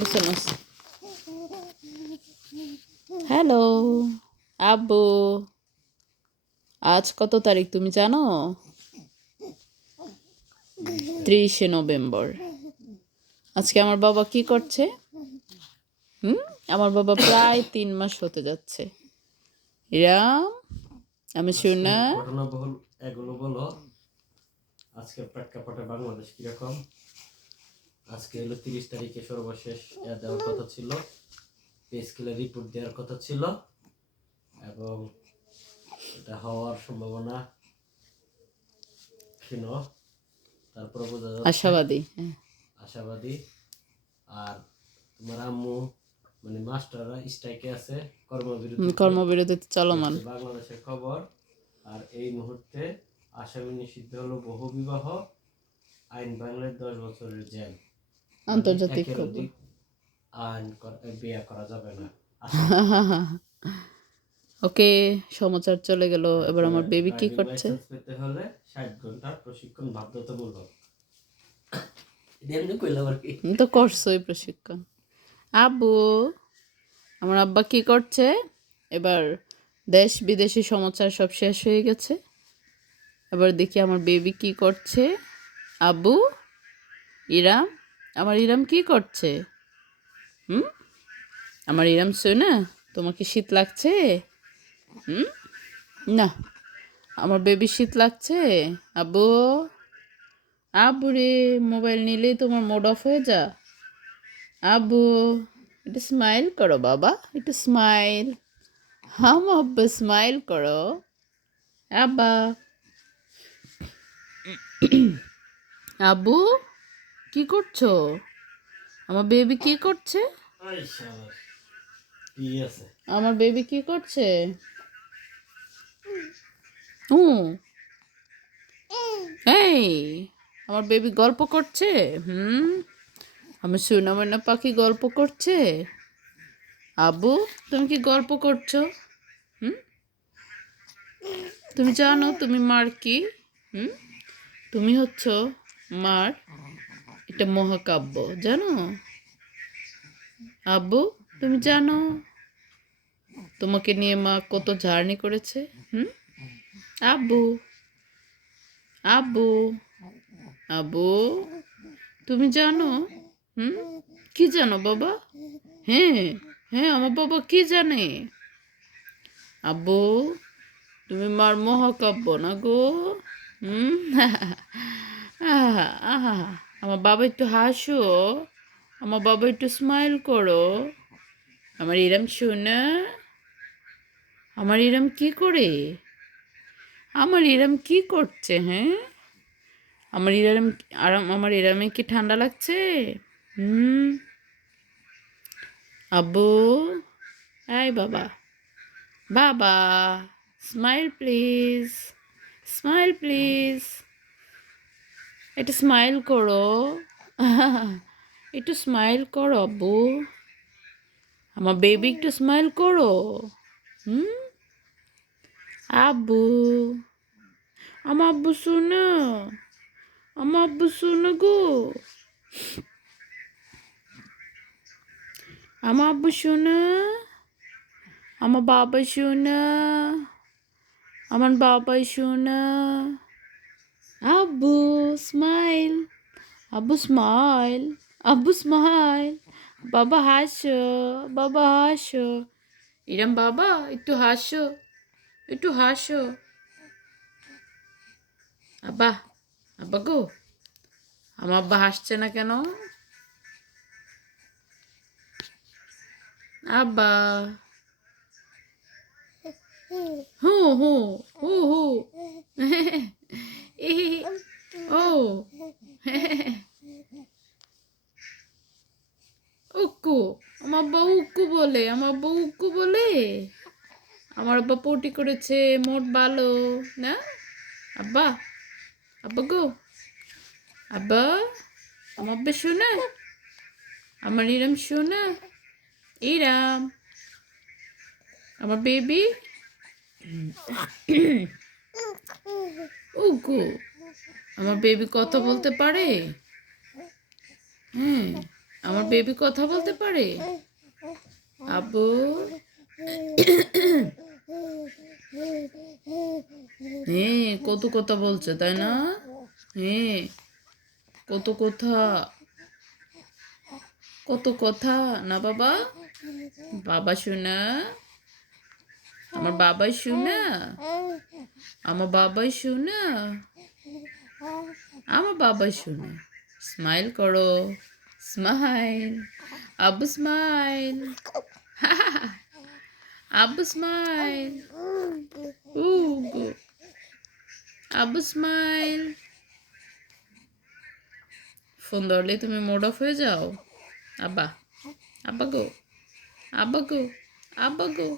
গুছানোস। Hello আব্বু, আজ কত তারিখ তুমি জানো? 30শে নভেম্বর। আজকে আমার বাবা কি করছে? আমার বাবা প্রায় 3 মাস হতে যাচ্ছে। ইরাম, আমি শুনা। ঘটনাবহুল এগুলো বলো। আজকে প্রেক্ষাপটে বাংলাদেশ কিরকম? আজকে হলো 30 তারিখে সর্বশেষ দেওয়ার কথা ছিল, পে স্কেলের রিপোর্ট দেওয়ার কথা ছিল, এবং এটা হওয়ার সম্ভাবনা ক্ষীণ। তারপরে বোঝা যাচ্ছে আশাবাদী। আশাবাদী। আর তোমার আম্মু মানে মাস্টাররা স্ট্রাইকে আছে, কর্মবিরতিতে চলমান। বাংলাদেশের খবর। আর এই মুহূর্তে আসামি নিষিদ্ধ হলো বহু বিবাহ, আইন বাংলায় 10 বছরের জেল। আন্তর্জাতিক খবর। আইন বিয়ে করা যাবে না। ওকে, সমাচার চলে গেল। এবার আমার বেবি কি করছে? পেতে হলে 60 ঘন্টার প্রশিক্ষণ বাধ্যতামূলক। এমনি কইলাম আর কি। তো করছোই প্রশিক্ষণ। আব্বু, আমার আব্বা কি করছে? এবার দেশ বিদেশি সমাচার সব শেষ হয়ে গেছে। এবার দেখি আমার বেবি কি করছে। আব্বু, ইরাম, আমার ইরাম কি করছে? আমার ইরাম শোনা, তোমার কি শীত লাগছে? না, আমার বেবি শীত লাগছে। আব্বু, আব্বু রে, মোবাইল নিলেই তোমার মোড অফ হয়ে যা। আব্বু, একটু স্মাইল করো বাবা, একটু স্মাইল। আব্বা স্মাইল করো। আব্বা, আব্বু কি করছো? আমার বেবি কি করছে? আমার বেবি কি করছে? এই, আমার বেবি গল্প করছে। আমি সোনা ময়না পাখি গল্প করছে। আব্বু, তুমি কি গল্প করছো? তুমি জানো তুমি মার কি? তুমি হচ্ছ মার এটা মহাকাব্য, জানো? আব্বু, তুমি জানো তোমাকে নিয়ে মা কত জার্নি করেছে? আব্বু, আব্বু, আব্বু, তুমি জানো? কি জানো বাবা? হ্যাঁ, হ্যাঁ, আমার বাবা কি জানে? আব্বু, তুমি মার মহাকাব্য না গো। আহা, আহা, আমার বাবা একটু হাসো, আমার বাবা একটু স্মাইল করো। আমার ইরাম শোনা, আমার ইরাম কি করে? আমার ইরাম কি করছে? হ্যাঁ, আমার ইরাম আমার ইরামে কি ঠান্ডা লাগছে? আব্বু, এই বাবা, বাবা, স্মাইল প্লিজ, স্মাইল প্লিজ, একটু স্মাইল করো। একটু স্মাইল করো আব্বু, আমার বেবি একটু স্মাইল করো। আব্বু, আমার আব্বু শোনো, আমার আব্বু শোনো গো, আমার আব্বু শোনো, আমার বাবা শোনো, আমার বাবা শোনো। আব্বু স্মাইল, আব্বু স্মাইল, আব্বু স্মাইল, বাবা হাসো, বাবা হাসো। ইরাম বাবা একটু হাসো, একটু হাসো। আব্বা, আব্বা গো, আমার আব্বা হাসছে না কেন? আব্বা, হু হু হু হু, ও উক্কু, আমার আব্বা উক্কু বলে, আমার আব্বা উক্কু বলে। আমার আব্বা পটি করেছে, মোট ভালো না? আব্বা, আব্বা গো, আব্বা, আমার আব্বা শোনা, আমার ইরাম শোনা, ইরাম, আমার বেবি উগু, আমার বেবি কথা বলতে পারে? আমার বেবি কথা বলতে পারে? আব্বু, হ্যাঁ, কত কথা বলছে তাই না? হ্যাঁ, কত কথা, কত কথা না বাবা? বাবা শোনা, আমার বাবাই শোনা, আমার বাবাই শোনা, আমার বাবাই শোনা। স্মাইল করো, স্মাইল, আব্বু স্মাইল, আব্বু স্মাইল, আব্বু স্মাইল। ফোন ধরলে তুমি মোড অফ হয়ে যাও। আব্বা, আব্বা গো, আব্বা গো, আব্বা গো।